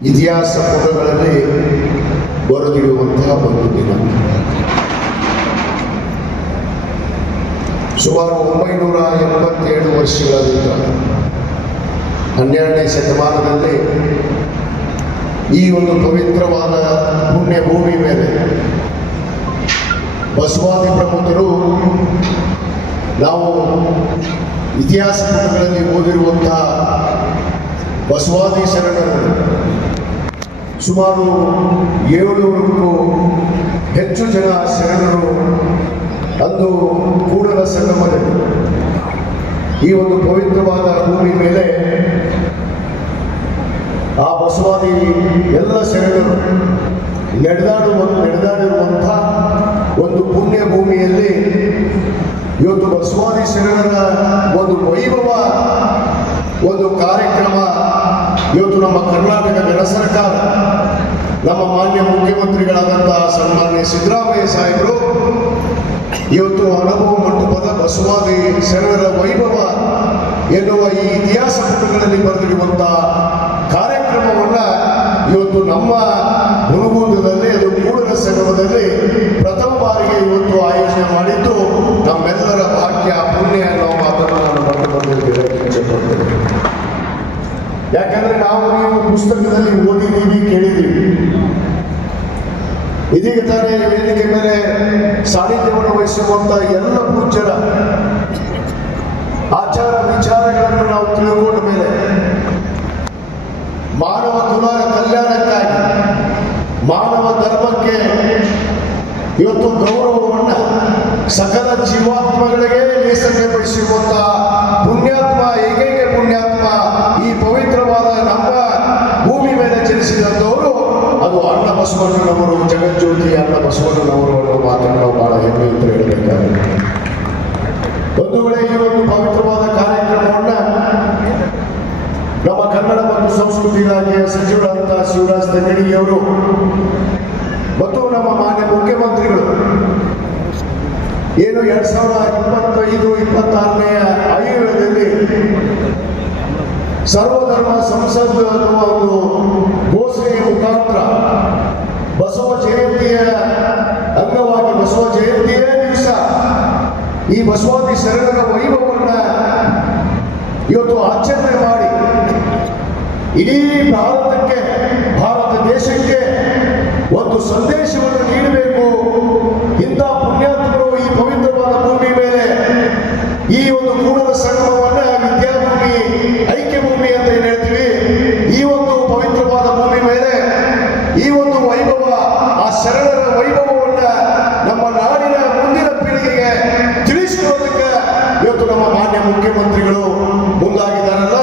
ಇತಿಹಾಸ ಪುಟಗಳಲ್ಲಿ ಬರೆದಿರುವಂತಹ ಒಂದು ದಿನ. ಸುಮಾರು ಒಂಬೈನೂರ ಎಂಬತ್ತೇಳು ವರ್ಷಗಳಿಂದ ಹನ್ನೆರಡನೇ ಶತಮಾನದಲ್ಲಿ ಈ ಒಂದು ಪವಿತ್ರವಾದ ಪುಣ್ಯ ಭೂಮಿ ಮೇಲೆ ಬಸವಾದಿ ಪ್ರಮುಖರು ನಾವು ಇತಿಹಾಸ ಪುಟಗಳಲ್ಲಿ ಓದಿರುವಂತಹ ಬಸವಾದಿ ಶರಣರು ಸುಮಾರು ಏಳುನೂರಕ್ಕೂ ಹೆಚ್ಚು ಜನ ಶರಣರು ಅಂದು ಕೂಡಲ ಸಂಗಮದಲ್ಲಿ ಈ ಒಂದು ಪವಿತ್ರವಾದ ಭೂಮಿ ಮೇಲೆ ಆ ಬಸವಾದಿ ಎಲ್ಲ ಶರಣರು ನಡೆದಾಡುವ ನಡೆದಾಡಿರುವಂಥ ಒಂದು ಪುಣ್ಯ ಭೂಮಿಯಲ್ಲಿ ಇವತ್ತು ಬಸವಾದಿ ಶರಣರ ಒಂದು ವೈಭವ, ಒಂದು ಕಾರ್ಯಕ್ರಮ ಇವತ್ತು ನಮ್ಮ ಕರ್ನಾಟಕ ಜನ ಸರ್ಕಾರ, ನಮ್ಮ ಮಾನ್ಯ ಮುಖ್ಯಮಂತ್ರಿಗಳಾದಂತಹ ಸನ್ಮಾನ್ಯ ಸಿದ್ದರಾಮಯ್ಯ ಸಾಹೇಬರು, ಇವತ್ತು ಅನುಭವ ಮಂಟಪದ ಬಸವಾದಿ ಶರಣರ ವೈಭವ ಎನ್ನುವ ಈ ಇತಿಹಾಸ ಪುಟಗಳಲ್ಲಿ ಬರೆದಿರುವಂತಹ ಕಾರ್ಯಕ್ರಮವನ್ನ ಇವತ್ತು ನಮ್ಮ ಹುಣಗುಂದದಲ್ಲಿ ಅದು ಮೂಡರ ಸಂಗಮದಲ್ಲಿ ಪ್ರಥಮ ಬಾರಿಗೆ ಇವತ್ತು ಆಯೋಜನೆ ಮಾಡಿದ್ದು ನಮ್ಮೆಲ್ಲರ ಭಾಗ್ಯ, ಪುಣ್ಯ ಅನ್ನೋ ಮಾತನ್ನು ನಾನು ಇಚ್ಛೆಪಡ್ತೇನೆ ಯಾಕಂದ್ರೆ ನಾವು ನೀವು ಪುಸ್ತಕದಲ್ಲಿ ಓದಿದ್ದೀವಿ, ಕೇಳಿದ್ದೀವಿ. ಇದೀಗ ತಾನೇ ವೇದಿಕೆ ಮೇಲೆ ಸಾನ್ನಿಧ್ಯವನ್ನು ವಹಿಸಿರುವಂತ ಎಲ್ಲ ಪೂಜ್ಯರ ಆಚಾರ ವಿಚಾರಗಳನ್ನು ನಾವು ತಿಳ್ಕೊಂಡ ಮೇಲೆ ಮಾನವ ಕುಲ ಕಲ್ಯಾಣಕ್ಕಾಗಿ, ಮಾನವ ಧರ್ಮಕ್ಕೆ ಇವತ್ತು ಗೌರವವನ್ನು ಸಕಲ ಜೀವಾತ್ಮಗಳಿಗೆ ಮೀಸಲಿಗೆ ಪಡಿಸಿರುವಂತಹ ಪುಣ್ಯಾತ್ಮ ಏಕೈಕ ಪುಣ್ಯಾತ್ಮ ಈ ಪವಿತ್ರವಾದ ನಮ್ಮ ಭೂಮಿ ಮೇಲೆ ಜನಿಸಿದಂಥವರು ಅದು ಅಣ್ಣ ಬಸವಣ್ಣನವರು, ಜಗಜ್ಯೋತಿ ಅಣ್ಣ ಬಸವಣ್ಣನವರು ಅನ್ನೋ ಮಾತನ್ನು ನಾವು ಬಹಳ ಹೆಮ್ಮೆಯಿಂದ ಹೇಳಬೇಕಾಗುತ್ತೆ ಒಂದು ವೇಳೆ ಈ ಒಂದು ಪವಿತ್ರವಾದ ಕಾರ್ಯಕ್ರಮವನ್ನ ನಮ್ಮ ಕನ್ನಡ ಮತ್ತು ಸಂಸ್ಕೃತಿ ಇಲಾಖೆಯ ಸಚಿವರಾದಂತಹ ಶಿವರಾಜ್ ತಂಗಡಿಯವರು ಮತ್ತು ನಮ್ಮ ಮಾನ್ಯ ಮುಖ್ಯಮಂತ್ರಿಗಳು ಏನು ಎರಡ್ ಸಾವಿರದ ಇಪ್ಪತ್ತೈದು, ಇಪ್ಪತ್ತಾರನೇ ಆಯುರ್ವೇದದಲ್ಲಿ ಸರ್ವಧರ್ಮ ಸಂಸತ್ ಅನ್ನುವ ಒಂದು ಘೋಷಣೆಯ ಮುಖಾಂತರ ಬಸವ ಜಯಂತಿಯ ಅಂಗವಾಗಿ ಬಸವ ಜಯಂತಿಯ ದಿವಸ ಈ ಬಸವಾದಿ ಶರಣರ ವೈಭವವನ್ನ ಇವತ್ತು ಆಚರಣೆ ಮಾಡಿ ಇಡೀ ಭಾರತಕ್ಕೆ, ಭಾರತ ದೇಶಕ್ಕೆ ಒಂದು ಸಂದೇಶವನ್ನು ನೀಡಬೇಕು ಇಂಥ ಪುಣ್ಯಾತ್ಮರು ಈ ಪವಿತ್ರವಾದ ಭೂಮಿ ಮೇಲೆ ಈ ಒಂದು ಕೂಡಲ ಸಂಗಮವನ್ನ ವಿದ್ಯಾಭೂಮಿ ಐಕ್ಯ ಭೂಮಿ ಅಂತ ಏನ್ ಹೇಳ್ತೀವಿ ಈ ಒಂದು ಪವಿತ್ರವಾದ ಭೂಮಿ ಮೇಲೆ ಈ ಒಂದು ವೈಭವ ಆ ಶರಣರ ವೈಭವವನ್ನ ನಮ್ಮ ನಾಡಿನ ಮುಂದಿನ ಪೀಳಿಗೆಗೆ ತಿಳಿಸಿರೋದಕ್ಕೆ ಇವತ್ತು ನಮ್ಮ ಮಾನ್ಯ ಮುಖ್ಯಮಂತ್ರಿಗಳು ಮುಂದಾಗಿದ್ದಾರಲ್ಲ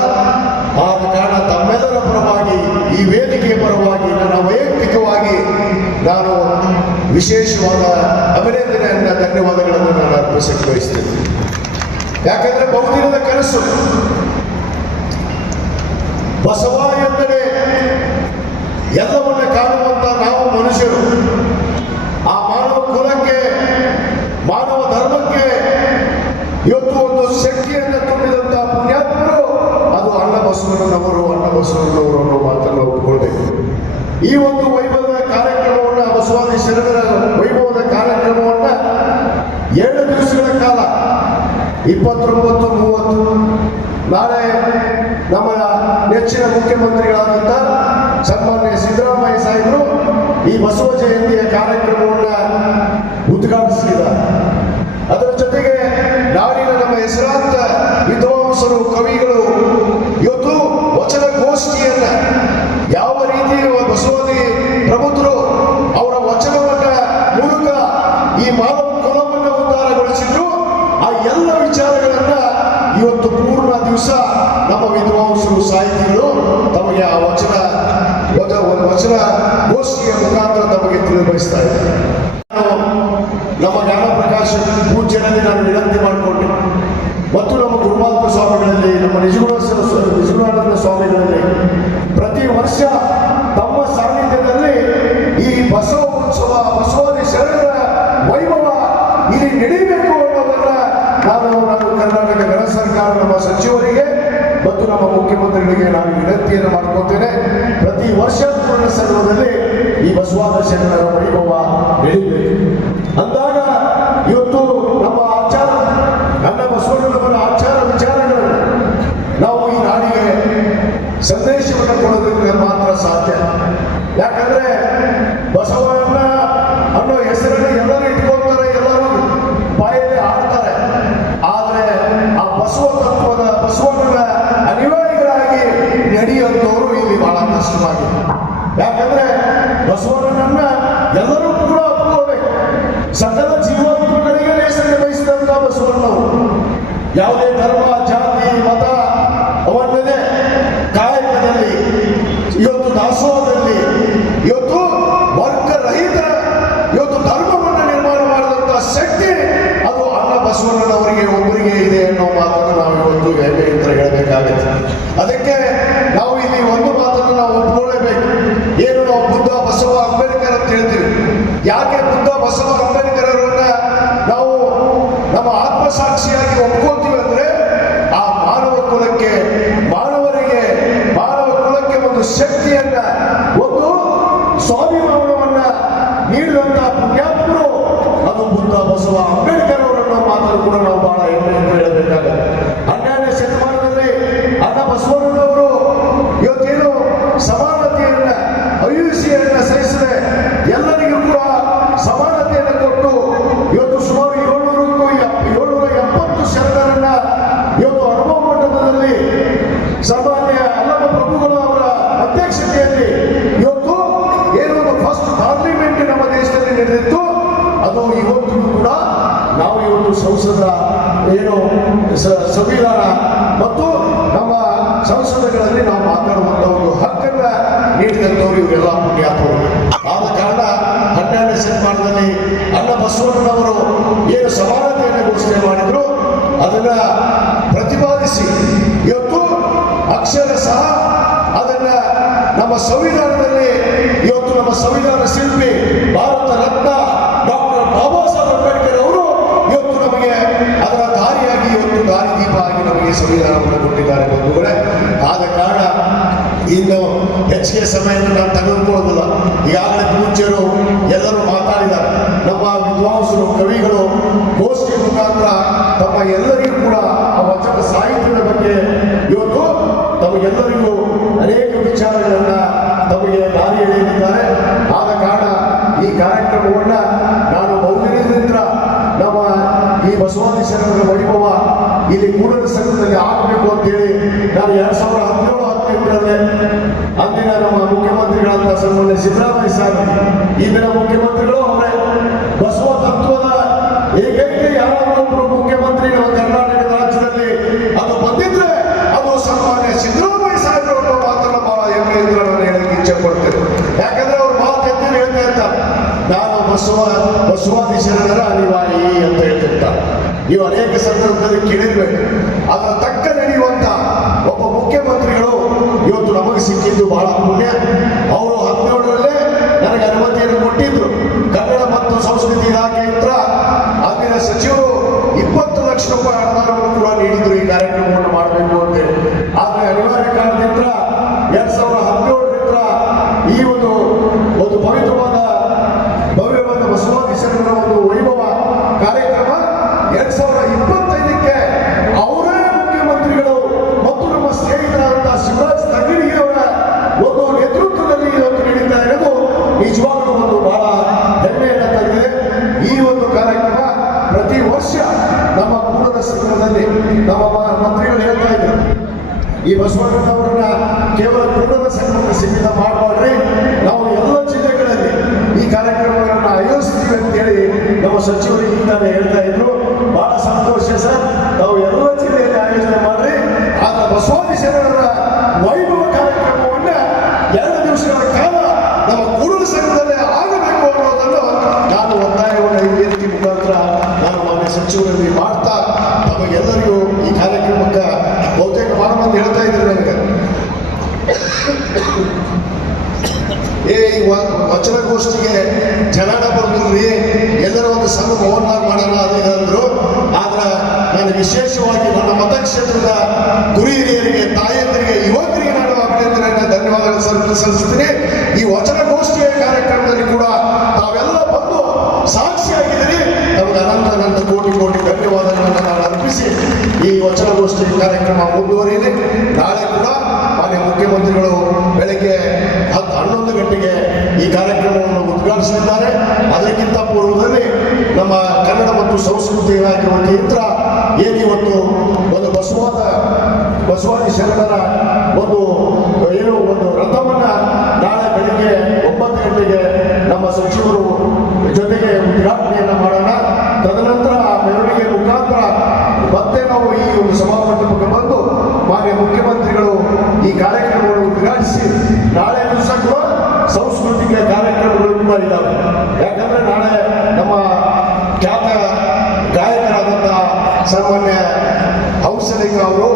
ಆದ ಕಾರಣ ತಮ್ಮೆಲ್ಲರ ಪರವಾಗಿ ಈ ವೇದಿಕೆಯ ಪರವಾಗಿ ನನ್ನ ವೈಯಕ್ತಿಕವಾಗಿ ನಾನು ವಿಶೇಷವಾದ ಅಭಿನಂದನೆಯನ್ನ ಧನ್ಯವಾದಗಳನ್ನು ನಾನು ಅರ್ಪಿಸಕ್ಕೆ ಬಯಸ್ತೇನೆ. ಯಾಕಂದ್ರೆ ಬಹುದಿನದ ಕನಸು. ಬಸವ ಎಂದರೆ ಎಲ್ಲವನ್ನ ಕಾಣುವಂತ ನಾವು ಮನುಷ್ಯರು ಆ ಮಾನವ ಕುಲಕ್ಕೆ ಮಾನವ ಧರ್ಮಕ್ಕೆ ಇವತ್ತು ಒಂದು ಶಕ್ತಿಯನ್ನು ತುಂಬಿದಂತ ಪುಣ್ಯಾತ್ಮರು ಅದು ಅಣ್ಣ ಬಸವಣ್ಣನವರು ಅಣ್ಣ ಬಸವಣ್ಣನವರು ಅನ್ನೋ ಮಾತನ್ನು ಒಪ್ಪಿಕೊಳ್ಬೇಕು ಈ ಒಂದು ವೈಭವದ ಕಾರ್ಯಕ್ರಮವನ್ನ ಬಸವಾದಿ ಶರಣರ ವೈಭವದ ಕಾರ್ಯಕ್ರಮವನ್ನ ಎರಡು ದಿವಸಗಳ ಕಾಲ, ಇಪ್ಪತ್ತೊಂಬತ್ತು, ಮೂವತ್ತು, ನಾಳೆ ನಮ್ಮ ನೆಚ್ಚಿನ ಮುಖ್ಯಮಂತ್ರಿಗಳಾದಂಥ ಸನ್ಮಾನ್ಯ ಸಿದ್ದರಾಮಯ್ಯ ಸಾಹೇಬರು ಈ ಬಸವ ಜಯಂತಿಯ ಕಾರ್ಯಕ್ರಮವನ್ನ ಉದ್ಘಾಟಿಸಿದ್ದಾರೆ ಅದರ ಜೊತೆಗೆ ನಾಡಿನ ನಮ್ಮ ಹೆಸರಾಂತ ವಿದ್ವಾಂಸರು ಕವಿಗಳು ಇವತ್ತು ವಚನ ಗೋಷ್ಠಿಯನ್ನ ಯಾವ ರೀತಿ ಬಸವಾದಿ ಪ್ರಬುದ್ಧರು ಅವರ ವಚನವನ್ನ ಮೂಲಕ ಈ ಮಾನವ ಕುಲವನ್ನು ಉದ್ಧಾರಗೊಳಿಸಿದ್ರು ಆ ಎಲ್ಲ ವಿಚಾರಗಳನ್ನ ಇವತ್ತು ಪೂರ್ಣ ದಿವಸ ನಮ್ಮ ವಿದ್ವಾಂಸರು ಸಾಹಿತಿಗಳು ತಮಗೆ ಆ ವಚನ, ವಚ- ವಚನ ಗೋಷ್ಠಿಯ ಮುಖಾಂತರ ತಮಗೆ ತಿಳಿಬಯಸ್ತಾ ಇದ್ದಾರೆ. ನಮ್ಮ ನಮ್ಮ ಜ್ಞಾನಪ್ರಕಾಶ ಪೂಜೆಯಲ್ಲಿ ನಾನು ವಿನಂತಿ ಮಾಡಿಕೊಂಡೆ. ಮತ್ತು ನಮ್ಮ ಗುರುಮಾತ್ಮ ಸ್ವಾಮಿಗಳಲ್ಲಿ, ನಮ್ಮ ನಿಜಗುಣ ನಿಜಗುಣಾನಂದ ಸ್ವಾಮಿಗಳಲ್ಲಿ ಪ್ರತಿ ವರ್ಷ ತಮ್ಮ ಸಾನ್ನಿಧ್ಯದಲ್ಲಿ ಈ ಬಸವ ಉತ್ಸವ ಬಸವಾದಿ ಶರಣರ ವೈಭವ ಇಲ್ಲಿ ನಡೀಬೇಕು ಅನ್ನೋದನ್ನ ನಾನು ನಾನು ಕರ್ನಾಟಕ ಗಣ ಸರ್ಕಾರ ನಮ್ಮ ಸಚಿವರಿಗೆ ಮತ್ತು ನಮ್ಮ ಮುಖ್ಯಮಂತ್ರಿಗಳಿಗೆ ನಾನು ವಿನಂತಿಯನ್ನು ಮಾಡ್ಕೊತೇನೆ ಪ್ರತಿ ವರ್ಷ ಪೂರ್ಣ ಸಂಘದಲ್ಲಿ ಈ ಬಸವಾದರ್ಶನರ ವೈಭವ ಬೆಳಿಬೇಕು. ಅಂದಾಗ ಇವತ್ತು ನಮ್ಮ ಆಚಾರ ನನ್ನ ಬಸವಣ್ಣನವರ ಆಚಾರ ವಿಚಾರಗಳನ್ನು ನಾವು ಈ ನಾಡಿಗೆ ಸಂದೇಶವನ್ನು ಕೊಡೋದಕ್ಕೆ ಮಾತ್ರ ಸಾಧ್ಯ ಯಾಕಂದ್ರೆ ಬಸವಣ್ಣ ಅನ್ನೋ ಹೆಸರನ್ನು ಎಲ್ಲರೂ ಇಟ್ಕೊಳ್ತಾರೆ ಎಲ್ಲರೂ ಬಾಯಲ್ಲಿ ಆಡ್ತಾರೆ ಆದರೆ ಆ ಬಸವ ತತ್ವದ ಬಸವಣ್ಣನ ಅನಿವಾರ್ಯಗಳಾಗಿ ನಡೆಯುವಂಥವ್ರು ಕಷ್ಟವಾಗಿದೆ ಯಾಕಂದ್ರೆ ಬಸವಣ್ಣನನ್ನ ಎಲ್ಲರೂ ಕೂಡ ಒಪ್ಪಿಕೊಳ್ಬೇಕು ಸಕಲ ಜೀವಗಳಿಗೆ ಹೆಸರಿಗೆ ಬಯಸಿದಂತ ಬಸವಣ್ಣವು ಯಾವುದೇ ಧರ್ಮ, ಜಾತಿ, ಮತ ಅವನ್ನೇ ಕಾಯಕದಲ್ಲಿ, ಇವತ್ತು ದಾಸೋಹದಲ್ಲಿ, ಇವತ್ತು ವರ್ಗರಹಿತ, ಇವತ್ತು ಧರ್ಮವನ್ನು ನಿರ್ಮಾಣ ಮಾಡಿದಂತ ಶಕ್ತಿ ಅದು ಅಣ್ಣ ಬಸವಣ್ಣನವರಿಗೆ, ಒಬ್ಬರಿಗೆ ಇದೆ ಅನ್ನೋ ಮಾತನ್ನು ನಾವು ಇವತ್ತು ಹೆಮ್ಮೆಯಿಂದ ಹೇಳಬೇಕಾಗುತ್ತೆ. ಅದಕ್ಕೆ ನಾವು ಇಲ್ಲಿ ಒಂದು ಮಾತನ್ನು ನಾವು ಒಪ್ಕೊಳ್ಳೇಬೇಕು ಏನು ನಾವು ಬುದ್ಧ ಬಸವ ಅಂಬೇಡ್ಕರ್ ಅಂತ ಹೇಳ್ತೀವಿ ಯಾಕೆ ಬುದ್ಧ ಬಸವ ಅಂಬೇಡ್ಕರ್ ಅವರನ್ನ ನಾವು ನಮ್ಮ ಆತ್ಮಸಾಕ್ಷಿಯಾಗಿ ಒಪ್ಕೊಳ್ತೀವಿ ಅಂದ್ರೆ ಆ ಮಾನವ ಕುಲಕ್ಕೆ ಮಾನವರಿಗೆ ಮಾನವ ಕುಲಕ್ಕೆ ಒಂದು ಶಕ್ತಿಯನ್ನ ಒಂದು ಸ್ವಾಭಿಮಾನವನ್ನ ನೀಡಿದಂತ ಪುಣ್ಯಾತ್ಮರು ಅದು ಬಸವ ಅಂಬೇಡ್ಕರ್ ಅವರನ್ನು ಮಾತನ್ನು ಕೂಡ ನಾವು ಬಹಳ ಹೆಮ್ಮೆ ಅಂತ ಹೇಳಬೇಕಾಗ ಹನ್ನೆರಡನೇ ಶತಮಾನದಲ್ಲಿ ಅಣ್ಣ ಬಸವಣ್ಣನವರು ಇವತ್ತೇನು ಸಮಾನತೆಯನ್ನ ಅಹಿಂಸೆಯನ್ನ ಸಹಿಸದೆ ಎಲ್ಲರಿಗೂ ಸಂವಿಧಾನ ಮತ್ತು ನಮ್ಮ ಸಂಸದಗಳಲ್ಲಿ ನಾವು ಮಾತಾಡುವಂತ ಒಂದು ಹಕ್ಕನ್ನ ನೀಡಿದಂಥವ್ರು ಇವರೆಲ್ಲ ಪುಣ್ಯಾತ್ಮರು. ಆದ ಕಾರಣ ಹನ್ನೆರಡನೇ ಶತಮಾನದಲ್ಲಿ ಅಣ್ಣ ಬಸವಣ್ಣನವರು ಏನು ಸಮಾನತೆಯನ್ನು ಘೋಷಣೆ ಮಾಡಿದ್ರು, ಅದನ್ನ ಪ್ರತಿಪಾದಿಸಿ. ಇವತ್ತು ಅಕ್ಷರ ಸಹ ಅದನ್ನ ನಮ್ಮ ಸಂವಿಧಾನದಲ್ಲಿ, ಇವತ್ತು ನಮ್ಮ ಸಂವಿಧಾನ ಶಿಲ್ಪಿ ಭಾರತ ರತ್ನ ತಮಗೆಲ್ಲರಿಗೂ ಅನೇಕ ವಿಚಾರಗಳನ್ನ ನಮಗೆ ದಾರಿ ಎಳೆಯಲಿದ್ದಾರೆ ಆದ ಕಾರಣ ಈ ಕಾರ್ಯಕ್ರಮವನ್ನ ನಾನು ಬಹುದಿನದಿಂದ ನಮ್ಮ ಈ ಬಸವಾದೀಶ್ವರರ ವೈಭವ ಇಲ್ಲಿ ಕೂಡಲ ಸಂಘದಲ್ಲಿ ಆಗಬೇಕು ಅಂತೇಳಿ ನಾನು ಎರಡ್ ಸಾವಿರದ ಹದಿನೇಳು, ಹದಿನೆಂಟರಲ್ಲಿ ಅಂದಿನ ನಮ್ಮ ಮುಖ್ಯಮಂತ್ರಿಗಳಂತ ಸನ್ಮಾನ್ಯ ಸಿದ್ದರಾಮಯ್ಯ ಸಾಹೇಬ್ ದಿನ ಮುಖ್ಯಮಂತ್ರಿಗಳು ಅವರೇ ಬಸವಾದಿ ಶರಣರ ಅನಿವಾರಿ ಅಂತ ಹೇಳ್ತಿರ್ತಾರೆ. ನೀವು ಅನೇಕ ಸಂದರ್ಭದಲ್ಲಿ ಕೇಳಿರ್ಬೇಕು. ಅದರ ನಮ್ಮ ಮಂತ್ರಿಗಳು ಹೇಳ್ತಾ ಇದ್ದಾರೆ ಈ ಬಸವಣ್ಣನವರನ್ನ ಕೇವಲ ಕುಟುಂಬ ಸಂಘಕ್ಕೆ ಸೀಮಿತ ಮಾಡಬಾರ್ರಿ ನಾವು ಎಲ್ಲ ಜಿಲ್ಲೆಗಳಲ್ಲಿ ಈ ಕಾರ್ಯಕ್ರಮಗಳನ್ನು ಆಯೋಜಿಸ್ತೀವಿ ಅಂತೇಳಿ ನಮ್ಮ ಸಚಿವರು ಈಗಾಗಲೇ ಹೇಳ್ತಾ ಇದ್ರು. ಬಹಳ ಸಂತೋಷ ಸರ್. ನಾವು ಎಲ್ಲ ಜಿಲ್ಲೆಯಲ್ಲಿ ಆಯೋಜನೆ ಮಾಡ್ರಿ. ಆದ್ರೆ ಬಸವಾದಿ ಶರಣರ ವೈಭವ ಕಾರ್ಯಕ್ರಮವನ್ನ ಎರಡು ದಿವಸಗಳ ಕಾಲ ನಮ್ಮ ಕೂಡಲ ಸಂಘದಲ್ಲೇ ಆಗಬೇಕು ಅನ್ನೋದನ್ನು ನಾನು ಒತ್ತಾಯವನ್ನು ಈ ವೇದಿಕೆ ಮುಖಾಂತರ ನಾನು ಮಾನ್ಯ ಸಚಿವರಲ್ಲಿ ಮಾಡ್ತಾ ತಮಗೆಲ್ಲರಿಗೂ ಈ ಕಾರ್ಯಕ್ರಮಕ್ಕೆ ಬಹುತೇಕ ಬಹಳ ಮಂದಿ ಹೇಳ್ತಾ ಇದ್ರು ನನಗೆ. ಏ, ಈ ವಚನ ವಚನಗೋಷ್ಠಿಗೆ ಜನಾಡ ಬರ್ಲಿಲ್ರಿ ಎಲ್ಲರ ಒಂದು ಸಣ್ಣ ಮೋಹನ್ಲಾಲ್ ಮಾಡೋಣ ಅದೇ ಇದು ಅಂದ್ರು. ಆದ್ರೆ ನಾನು ವಿಶೇಷವಾಗಿ ನನ್ನ ಮತಕ್ಷೇತ್ರದ ಗುರಿ ಹಿರಿಯರಿಗೆ ತಾಯಂದರಿಗೆ, ಯುವಕರಿಗೆ ನಾನು ಅಭಿನಂದನೆಯನ್ನು ಧನ್ಯವಾದಗಳು ಸಲ್ಲಿಸ್ತೀನಿ. ಈ ವಚನಗೋಷ್ಠಿಯ ಕಾರ್ಯಕ್ರಮದಲ್ಲಿ ಕೂಡ ತಾವೆಲ್ಲ ಬಂದು ಸಾಕ್ಷಿಯಾಗಿದ್ದೀರಿ. ನಮಗೆ ಅನಂತ ಅನಂತ, ಕೋಟಿ ಕೋಟಿ ಧನ್ಯವಾದಗಳನ್ನು ನಾನು ಅರ್ಪಿಸಿ ಈ ವಚನಗೋಷ್ಠಿ ಕಾರ್ಯಕ್ರಮ ಮುಂದುವರಿಯಲಿ. ನಾಳೆ ಕೂಡ ಮಾನ್ಯ ಮುಖ್ಯಮಂತ್ರಿಗಳು ಬೆಳಗ್ಗೆ ಹತ್ತು ಹನ್ನೊಂದು ಗಂಟೆಗೆ ಈ ಕಾರ್ಯಕ್ರಮವನ್ನು ಉದ್ಘಾಟಿಸಲಿದ್ದಾರೆ ಅದಕ್ಕಿಂತ ಪೂರ್ವದಲ್ಲಿ ನಮ್ಮ ಕನ್ನಡ ಮತ್ತು ಸಂಸ್ಕೃತಿ ಇಲಾಖೆ ವತಿಯಿಂದ ಏನಿವತ್ತು ಒಂದು ಬಸವಾದ, ಬಸವಾದಿ ಶರಣರ ಒಂದು, ಏನು ಒಂದು ರಥವನ್ನು ನಾಳೆ ಬೆಳಿಗ್ಗೆ ಒಂಬತ್ತು ಗಂಟೆಗೆ ನಮ್ಮ ಸಚಿವರು ಜೊತೆಗೆ ಉದ್ಘಾಟನೆಯನ್ನು ಮಾಡೋಣ. ತದನಂತರ ಆ ಮೆರವಣಿಗೆ ಮುಖಾಂತರ ಮತ್ತೆ ನಾವು ಈ ಒಂದು ಸಭಾಮಂಟಪಕ್ಕೆ ಬಂದು ಮಾನ್ಯ ಮುಖ್ಯಮಂತ್ರಿಗಳು ಈ ಕಾರ್ಯಕ್ರಮವನ್ನು ಉದ್ಘಾಟಿಸಿ ನಾಳೆ ದಿವಸ ಕೂಡ ಸಾಂಸ್ಕೃತಿಕ ಕಾರ್ಯಕ್ರಮಗಳು ತುಂಬ ಇದ್ದಾವೆ ಯಾಕಂದ್ರೆ ನಾಳೆ ನಮ್ಮ ಖ್ಯಾತ ಗಾಯಕರಾದಂಥ ಸಾಮಾನ್ಯ ಹಂಸಲಿಂಗ ಅವರು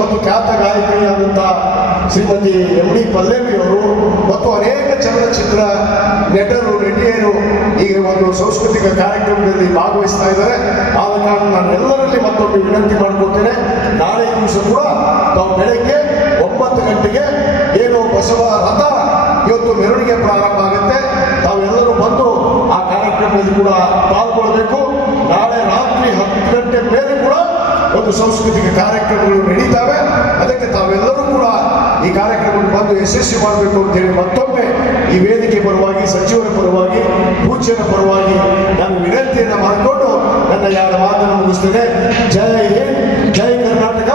ಮತ್ತು ಖ್ಯಾತ ಗಾಯಕಿಯಾದಂಥ ಶ್ರೀಮತಿ ಎಂ ಡಿ ಪಲ್ಲವಿ ಅವರು ಮತ್ತು ಅನೇಕ ಚಲನಚಿತ್ರ ನಟರು, ನಟಿಯರು ಈ ಒಂದು ಸಾಂಸ್ಕೃತಿಕ ಕಾರ್ಯಕ್ರಮದಲ್ಲಿ ಭಾಗವಹಿಸ್ತಾ ಇದ್ದಾರೆ. ಆದ ಕಾರಣ ನಾನು ಎಲ್ಲರಲ್ಲಿ ಮತ್ತೊಮ್ಮೆ ವಿನಂತಿ ಮಾಡ್ಕೊಳ್ತೇನೆ. ನಾಳೆ ದಿವಸ ಕೂಡ ತಾವು ಬೆಳಗ್ಗೆ ಒಂಬತ್ತು ಗಂಟೆಗೆ ಏನು ಬಸವ ರಥ ಇವತ್ತು ಮೆರವಣಿಗೆ ಪ್ರಾರಂಭ ಆಗುತ್ತೆ. ತಾವೆಲ್ಲರೂ ಬಂದು ಆ ಕಾರ್ಯಕ್ರಮದಲ್ಲಿ ಕೂಡ ಪಾಲ್ಗೊಳ್ಬೇಕು ನಾಳೆ ರಾತ್ರಿ ಹತ್ತು ಗಂಟೆ ಮೇಲೆ ಕೂಡ ಒಂದು ಸಾಂಸ್ಕೃತಿಕ ಕಾರ್ಯಕ್ರಮಗಳು ನಡೀತಾವೆ. ಅದಕ್ಕೆ ತಾವೆಲ್ಲರೂ ಕೂಡ ಈ ಕಾರ್ಯಕ್ರಮವನ್ನು ಬಂದು ಯಶಸ್ವಿ ಮಾಡಬೇಕು ಅಂತ ಹೇಳಿ ಮತ್ತೊಮ್ಮೆ ಈ ವೇದಿಕೆ ಪರವಾಗಿ, ಸಚಿವರ ಪರವಾಗಿ, ಪೂಜ್ಯರ ಪರವಾಗಿ ನಾನು ವಿನಂತಿಯನ್ನು ಮಾಡಿಕೊಂಡು ನನ್ನ ಎರಡು ಮಾತನ್ನು ಮುಗಿಸ್ತೇನೆ. ಜೈ ಹಿಂದ್ ಜೈ ಕರ್ನಾಟಕ